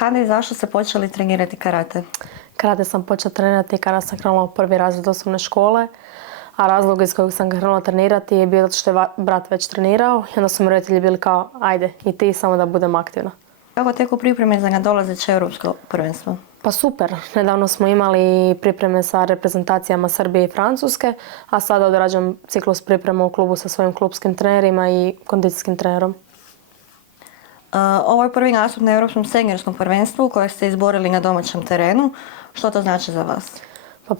Kada i zašto ste počeli trenirati karate? Karate sam počela trenirati kada sam krenula u prvi razred osnovne škole, a razlog iz kojeg sam krenula trenirati je bio zato što je brat već trenirao i onda su mi roditelji bili kao ajde i ti samo da budem aktivna. Kako teku pripreme za nadolazeće europsko prvenstvo? Pa super, nedavno smo imali pripreme sa reprezentacijama Srbije i Francuske, a sada odrađujem ciklus priprema u klubu sa svojim klubskim trenerima i kondicijskim trenerom. Ovo je prvi nastup na europskom seniorskom prvenstvu koje ste izborili na domaćem terenu. Što to znači za vas? Pa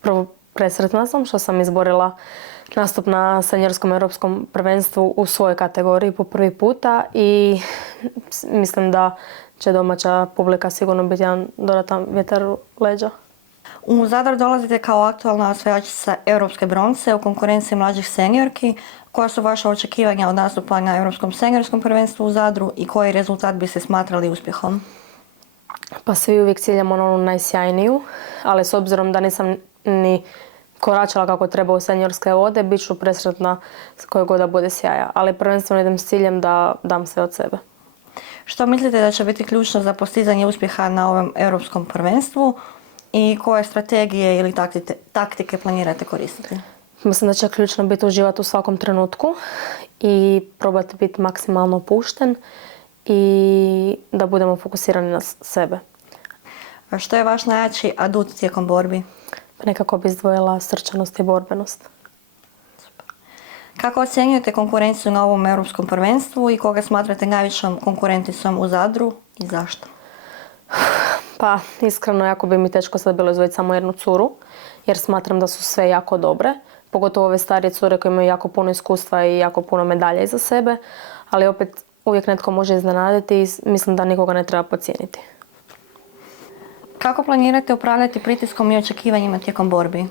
prvo presretna sam što sam izborila nastup na seniorskom europskom prvenstvu u svojoj kategoriji po prvi puta i mislim da će domaća publika sigurno biti jedan dodatan vjetar u leđa. U Zadar dolazite kao aktualna osvajačica europske bronce u konkurenciji mlađih seniorki. Koja su vaša očekivanja od nastupa na europskom seniorskom prvenstvu u Zadru i koji rezultat bi se smatrali uspjehom? Pa svi uvijek ciljamo na onu najsjajniju, ali s obzirom da nisam ni koračala kako treba u seniorske vode, bit ću presretna koje god da bude sjaja. Ali prvenstveno idem s ciljem da dam sve od sebe. Što mislite da će biti ključno za postizanje uspjeha na ovom europskom prvenstvu i koje strategije ili taktike planirate koristiti? Mislim da će ključno biti uživati u svakom trenutku i probati biti maksimalno opušten i da budemo fokusirani na sebe. A što je vaš najjači adut tijekom borbi? Nekako bi izdvojila srčanost i borbenost. Kako ocjenjujete konkurenciju na ovom europskom prvenstvu i koga smatrate najvećom konkurenticom u Zadru i zašto? Pa iskreno jako bi mi teško sad bilo izdvojiti samo jednu curu jer smatram da su sve jako dobre. Pogotovo ove starije cure koje imaju jako puno iskustva i jako puno medalja iza sebe, ali opet uvijek netko može iznenaditi i mislim da nikoga ne treba podcijeniti. Kako planirate upravljati pritiskom i očekivanjima tijekom borbi?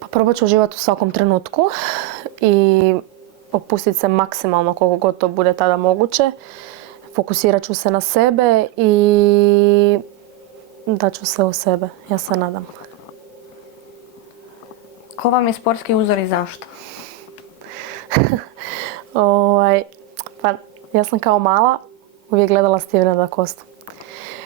Pa probat ću uživati u svakom trenutku i opustiti se maksimalno koliko god to bude tada moguće. Fokusirat ću se na sebe i daću sve u sebe, ja se nadam. Ko vam je sportski uzor i zašto? Pa ja sam kao mala uvijek gledala Stevena da Costu.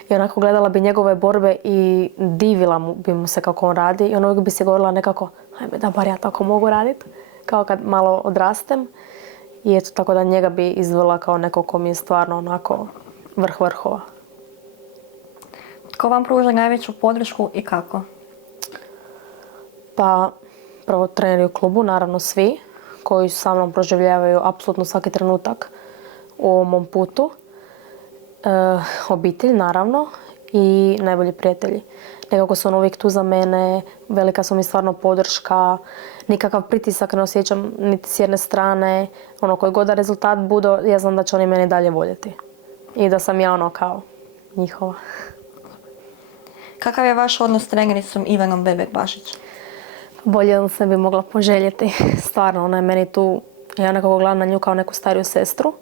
I onako gledala bi njegove borbe i divila bi mu se kako on radi. I ono uvijek bi se govorila nekako, ajme da bar ja tako mogu raditi. Kao kad malo odrastem. I eto tako da njega bi izdvojila kao neko ko mi je stvarno onako vrh vrhova. Ko vam pruža najveću podršku i kako? Pa prvo treneri u klubu, naravno svi koji sa mnom proživljavaju apsolutno svaki trenutak u ovom mom putu. Obitelj naravno i najbolji prijatelji. Nekako su uvijek tu za mene, velika su mi stvarno podrška, nikakav pritisak ne osjećam niti s jedne strane. Koji god da rezultat bude, ja znam da će oni mene dalje voljeti. I da sam ja kao njihova. Kakav je vaš odnos s trenericom Ivanom Bebek-Bašić? Bolje on se bi mogla poželjeti. Stvarno, ona je meni tu, ja nekako gledam na nju kao neku stariju sestru.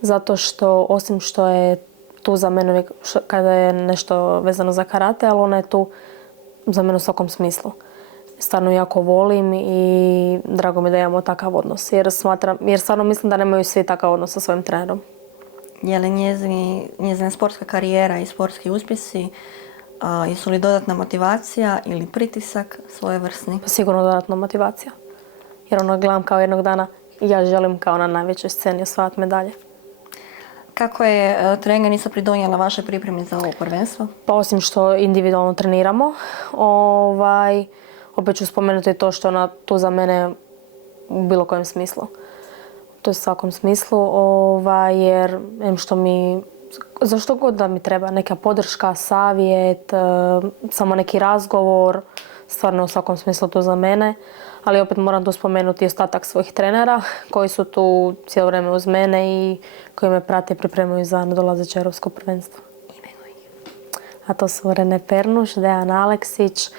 Zato što, osim što je tu za mene uvijek kada je nešto vezano za karate, ali ona je tu za mene u svakom smislu. Stvarno jako volim i drago mi da imamo takav odnos. Jer stvarno mislim da nemaju svi takav odnos sa svojim trenerom. Je li njezina sportska karijera i sportski uspjesi, jesu li dodatna motivacija ili pritisak svojevrsni? Pa sigurno dodatna motivacija. Jer gledam kao jednog dana i ja želim kao na najvećoj sceni osvajati medalje. Kako je trenernica pridonijela vaše pripreme za ovo prvenstvo? Pa osim što individualno treniramo, opet ću spomenuti to što je ona tu za mene u bilo kojem smislu. To je u svakom smislu, jer što mi, za što god da mi treba, neka podrška, savjet, samo neki razgovor, stvarno u svakom smislu to za mene. Ali opet moram tu spomenuti ostatak svojih trenera koji su tu cijelo vrijeme uz mene i koji me prate i pripremaju za nadolazeće europsko prvenstvo. A to su Rene Pernuš, Dejan Aleksić,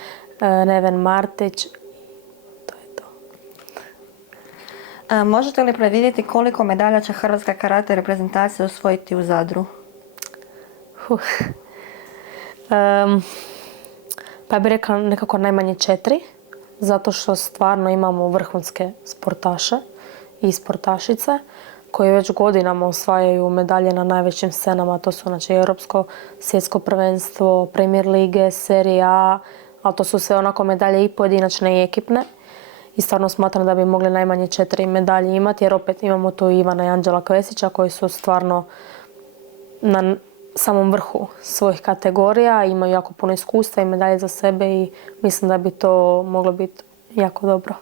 Neven Martić. To je to. Možete li predvidjeti koliko medalja će hrvatska karate reprezentacija osvojiti u Zadru? Pa bih rekla nekako najmanje 4. Zato što stvarno imamo vrhunske sportaše i sportašice koji već godinama osvajaju medalje na najvećim scenama. To su znači Europsko, svjetsko prvenstvo, Premier lige, Serie A, ali to su sve onako medalje i pojedinačne i ekipne. I stvarno smatram da bi mogli najmanje 4 medalje imati, jer opet imamo tu Ivana i Anđela Kvesića koji su stvarno na samom vrhu svojih kategorija, imaju jako puno iskustva i medalje za sebe i mislim da bi to moglo biti jako dobro.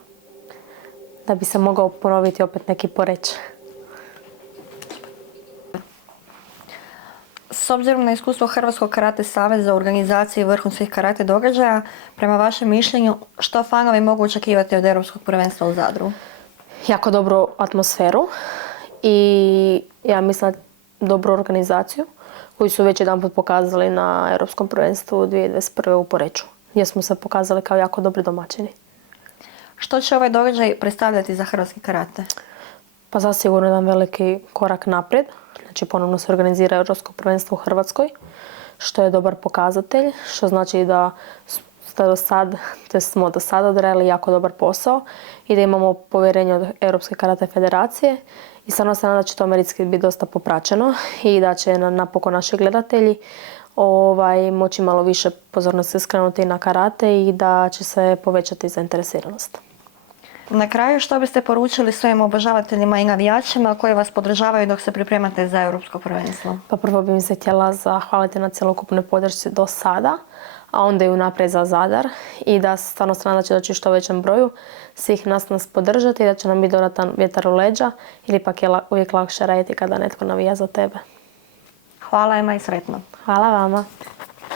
Da bi se mogao ponoviti opet neki Poreč. S obzirom na iskustvo Hrvatskog karate saveza u organizaciji vrhunskih karate događaja, prema vašem mišljenju, što fanovi mogu očekivati od Europskog prvenstva u Zadru? Jako dobru atmosferu i ja mislim dobru organizaciju koju su već jedanput pokazali na Europskom prvenstvu 2021. u Poreču, gdje smo se pokazali kao jako dobri domaćini. Što će ovaj događaj predstavljati za hrvatski karate? Pa zasigurno jedan veliki korak naprijed. Znači ponovno se organizira Europsko prvenstvo u Hrvatskoj, što je dobar pokazatelj, što znači da smo do sada odradili jako dobar posao i da imamo povjerenje od Europske karate federacije. I stvarno se nadam da će to meritski biti dosta popraćeno i da će napokon naši gledatelji moći malo više pozornosti skrenuti na karate i da će se povećati zainteresiranost. Na kraju, što biste poručili svojim obožavateljima i navijačima koji vas podržavaju dok se pripremate za Europsko prvenstvo? Pa prvo bih mi se htjela zahvaliti na cjelokupnoj podršci do sada, a onda i unaprijed za Zadar i da stvarno se nadam da će doći što većem broju svih nas podržati i da će nam biti dodatan vjetar u leđa ili ipak je uvijek lakše raditi kada netko navija za tebe. Hvala Ema i sretno. Hvala vama.